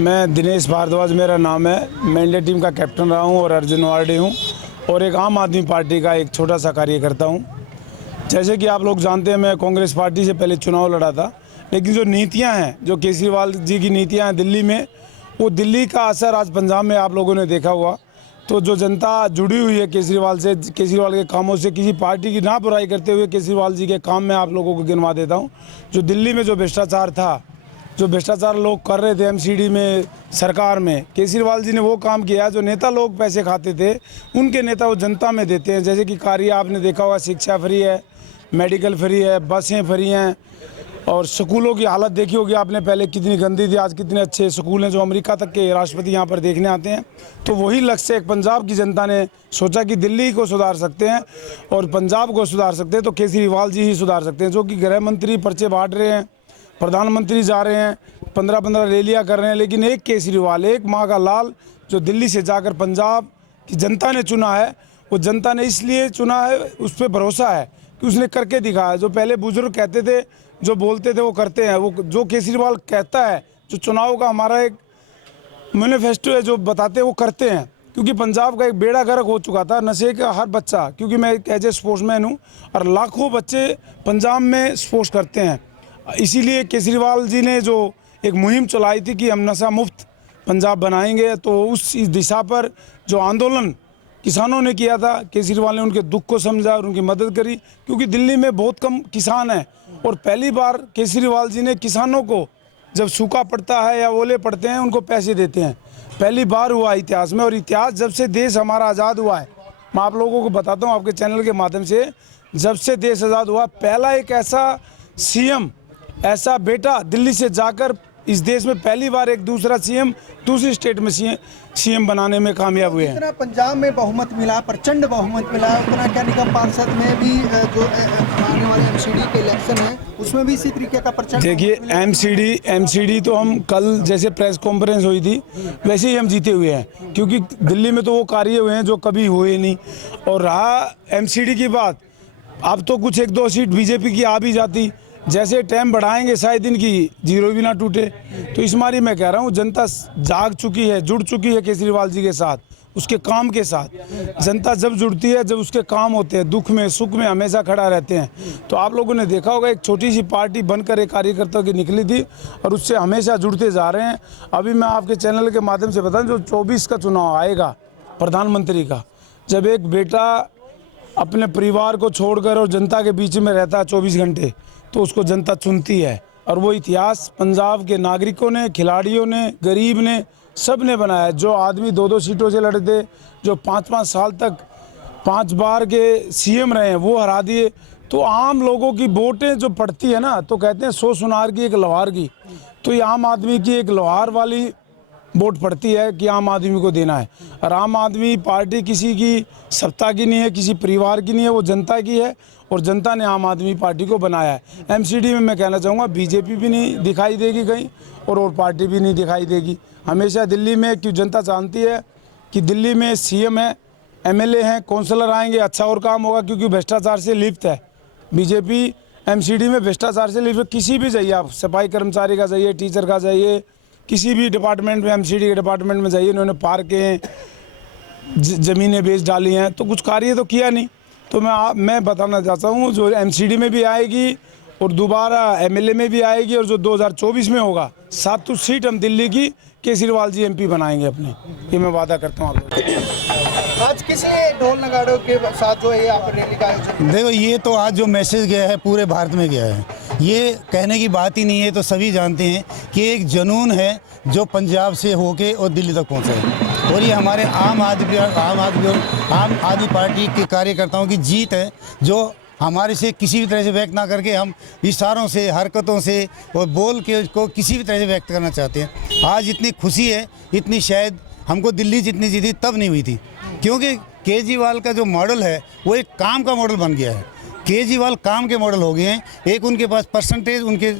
मैं दिनेश भारद्वाज मेरा नाम है। मैं इंडिया टीम का कैप्टन रहा हूं और अर्जुन अवार्डी हूं और एक आम आदमी पार्टी का एक छोटा सा कार्यकर्ता हूं। जैसे कि आप लोग जानते हैं, मैं कांग्रेस पार्टी से पहले चुनाव लड़ा था, लेकिन जो नीतियां हैं, जो केजरीवाल जी की नीतियां हैं दिल्ली में, वो दिल्ली का असर आज पंजाब में आप लोगों ने देखा हुआ। तो जो जनता जुड़ी हुई है केजरीवाल से, केजरीवाल के कामों से, किसी पार्टी की ना बुराई करते हुए केजरीवाल जी के काम में आप लोगों को गिनवा देता हूँ। जो दिल्ली में जो भ्रष्टाचार था, जो भ्रष्टाचार लोग कर रहे थे एमसीडी में, सरकार में, केजरीवाल जी ने वो काम किया। जो नेता लोग पैसे खाते थे, उनके नेता वो जनता में देते हैं। जैसे कि कार्य आपने देखा होगा, शिक्षा फ्री है, मेडिकल फ्री है, बसें फ्री हैं, और स्कूलों की हालत देखी होगी आपने, पहले कितनी गंदी थी, आज कितने अच्छे स्कूल हैं, जो अमेरिका तक के राष्ट्रपति यहाँ पर देखने आते हैं। तो वही लक्ष्य एक पंजाब की जनता ने सोचा कि दिल्ली को सुधार सकते हैं और पंजाब को सुधार सकते हैं तो केजरीवाल जी ही सुधार सकते हैं। जो कि गृह मंत्री पर्चे बांट रहे हैं, प्रधानमंत्री जा रहे हैं, 15-15 रैलियाँ कर रहे हैं, लेकिन एक केजरीवाल, एक माँ का लाल, जो दिल्ली से जाकर पंजाब की जनता ने चुना है, वो जनता ने इसलिए चुना है, उस पर भरोसा है कि उसने करके दिखाया। जो पहले बुजुर्ग कहते थे, जो बोलते थे वो करते हैं। वो जो केजरीवाल कहता है, जो चुनाव का हमारा एक मैनिफेस्टो है, जो बताते हैं वो करते हैं। क्योंकि पंजाब का एक बेड़ा गर्क हो चुका था, नशे का हर बच्चा, क्योंकि मैं एक एज ए स्पोर्ट्समैन हूँ और लाखों बच्चे पंजाब में स्पोर्ट्स करते हैं। इसीलिए केजरीवाल जी ने जो एक मुहिम चलाई थी कि हम नशा मुक्त पंजाब बनाएंगे, तो उस इस दिशा पर जो आंदोलन किसानों ने किया था, केजरीवाल ने उनके दुख को समझा और उनकी मदद करी। क्योंकि दिल्ली में बहुत कम किसान हैं और पहली बार केजरीवाल जी ने किसानों को, जब सूखा पड़ता है या ओले पड़ते हैं, उनको पैसे देते हैं। पहली बार हुआ इतिहास में। और इतिहास जब से देश हमारा आज़ाद हुआ है, मैं आप लोगों को बताता हूँ आपके चैनल के माध्यम से, जब से देश आज़ाद हुआ, पहला एक ऐसा सीएम, ऐसा बेटा दिल्ली से जाकर इस देश में पहली बार एक दूसरा सीएम दूसरी स्टेट में सीएम बनाने में कामयाब हुए हैं। जितना पंजाब में बहुमत मिला, प्रचंड बहुमत मिला, उतना क्या निगम पार्षद में भी जो आने वाले एमसीडी के इलेक्शन है उसमें भी इसी तरीके का प्रचंड। देखिए, एमसीडी तो हम कल जैसे प्रेस कॉन्फ्रेंस हुई थी वैसे ही हम जीते हुए हैं, क्योंकि दिल्ली में तो वो कार्य हुए हैं जो कभी हुए नहीं। और रहा एमसीडी की बात, अब तो कुछ 1-2 सीट बीजेपी की आ भी जाती। जैसे टाइम बढ़ाएंगे शायद इनकी जीरो भी ना टूटे। तो इस मारी मैं कह रहा हूँ, जनता जाग चुकी है, जुड़ चुकी है केजरीवाल जी के साथ, उसके काम के साथ। जनता जब जुड़ती है, जब उसके काम होते हैं, दुख में सुख में हमेशा खड़ा रहते हैं। तो आप लोगों ने देखा होगा, एक छोटी सी पार्टी बनकर एक कार्यकर्ता की निकली थी और उससे हमेशा जुड़ते जा रहे हैं। अभी मैं आपके चैनल के माध्यम से बताऊँ, जो 24 का चुनाव आएगा प्रधानमंत्री का, जब एक बेटा अपने परिवार को छोड़कर और जनता के बीच में रहता है 24 घंटे, तो उसको जनता चुनती है। और वो इतिहास पंजाब के नागरिकों ने, खिलाड़ियों ने, गरीब ने, सब ने बनाया। जो आदमी 2-2 सीटों से लड़े थे, जो 5-5 साल तक 5 बार के सीएम रहे हैं, वो हरा दिए। तो आम लोगों की वोटें जो पड़ती है ना, तो कहते हैं 100 सुनार की एक लोहार की, तो ये आम आदमी की एक लोहार वाली वोट पड़ती है कि आम आदमी को देना है। और आम आदमी पार्टी किसी की सत्ता की नहीं है, किसी परिवार की नहीं है, वो जनता की है और जनता ने आम आदमी पार्टी को बनाया है। एमसीडी में मैं कहना चाहूँगा, बीजेपी भी नहीं दिखाई देगी कहीं और पार्टी भी नहीं दिखाई देगी। हमेशा दिल्ली में, क्यों जनता जानती है कि दिल्ली में सीएम है, एमएलए हैं, काउंसलर आएंगे, अच्छा और काम होगा, क्योंकि भ्रष्टाचार से लिप्त है बीजेपी। एमसीडी में भ्रष्टाचार से लिप्त, किसी भी जाइए आप, सफाई कर्मचारी का जाइए, टीचर का जाइए, किसी भी डिपार्टमेंट में, एमसीडी के डिपार्टमेंट में जाइए, इन्होंने पार्कें, ज़मीनें बेच डाली हैं, तो कुछ कार्य तो किया नहीं। तो मैं बताना चाहता हूँ, जो एमसीडी में भी आएगी और दोबारा एमएलए में भी आएगी, और जो 2024 में होगा 7 सीट हम दिल्ली की केजरीवाल जी एमपी बनाएंगे अपने, ये मैं वादा करता हूँ आप लोगों। आज किसी ढोल नगाड़ों के साथ जो है आप रैली का आयोजन, देखो, ये तो आज जो मैसेज गया है पूरे भारत में गया है, ये कहने की बात ही नहीं है। तो सभी जानते हैं कि एक जुनून है जो पंजाब से होके और दिल्ली तक पहुंचा है, और ये हमारे आम आदमी पार्टी के कार्यकर्ताओं की जीत है, जो हमारे से किसी भी तरह से व्यक्त ना करके हम इशारों से, हरकतों से और बोल के उसको किसी भी तरह से व्यक्त करना चाहते हैं। आज इतनी खुशी है, इतनी शायद हमको दिल्ली जितनी जीती तब नहीं हुई थी, क्योंकि केजरीवाल का जो मॉडल है वो एक काम का मॉडल बन गया है। केजरीवाल काम के मॉडल हो गए हैं। एक उनके पास परसेंटेज उनके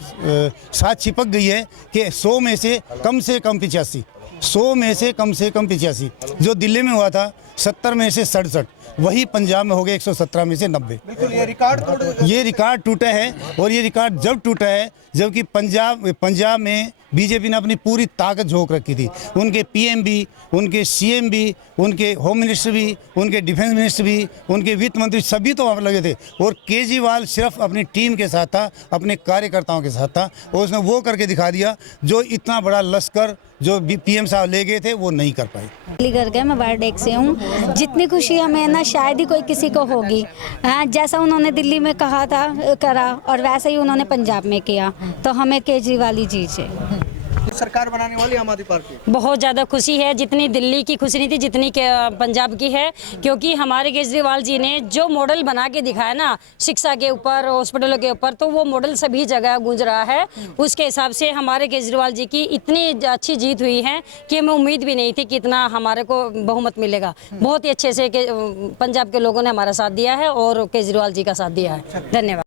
साथ चिपक गई है कि 100 में से कम 85, 100 में से कम 85। जो दिल्ली में हुआ था 70 में से 67, वही पंजाब में हो गया 117 में से 90। बिल्कुल ये रिकॉर्ड टूटा है। और ये रिकॉर्ड जब टूटा है जबकि पंजाब में बीजेपी ने अपनी पूरी ताकत झोंक रखी थी। उनके पीएम भी, उनके सीएम भी, उनके होम मिनिस्टर भी, उनके डिफेंस मिनिस्टर भी, उनके वित्त मंत्री सभी तो वहाँ लगे थे। और केजरीवाल सिर्फ अपनी टीम के साथ था, अपने कार्यकर्ताओं के साथ था, और उसने वो करके दिखा दिया जो इतना बड़ा लश्कर जो पीएम साहब ले गए थे वो नहीं कर पाए। दिल्ली कर गए, मैं वार्ड 1 से हूँ। जितनी खुशी हमें ना शायद ही कोई किसी को होगी। हाँ, जैसा उन्होंने दिल्ली में कहा था करा, और वैसे ही उन्होंने पंजाब में किया, तो हमें केजरीवाल ही जीते। सरकार बनाने वाली आम आदमी पार्टी। बहुत ज़्यादा खुशी है, जितनी दिल्ली की खुशी नहीं थी जितनी पंजाब की है, क्योंकि हमारे केजरीवाल जी ने जो मॉडल बना के दिखाया ना शिक्षा के ऊपर, हॉस्पिटलों के ऊपर, तो वो मॉडल सभी जगह गूंज रहा है। उसके हिसाब से हमारे केजरीवाल जी की इतनी अच्छी जीत हुई है कि हमें उम्मीद भी नहीं थी कि इतना हमारे को बहुमत मिलेगा। बहुत ही अच्छे से पंजाब के लोगों ने हमारा साथ दिया है और केजरीवाल जी का साथ दिया है। धन्यवाद।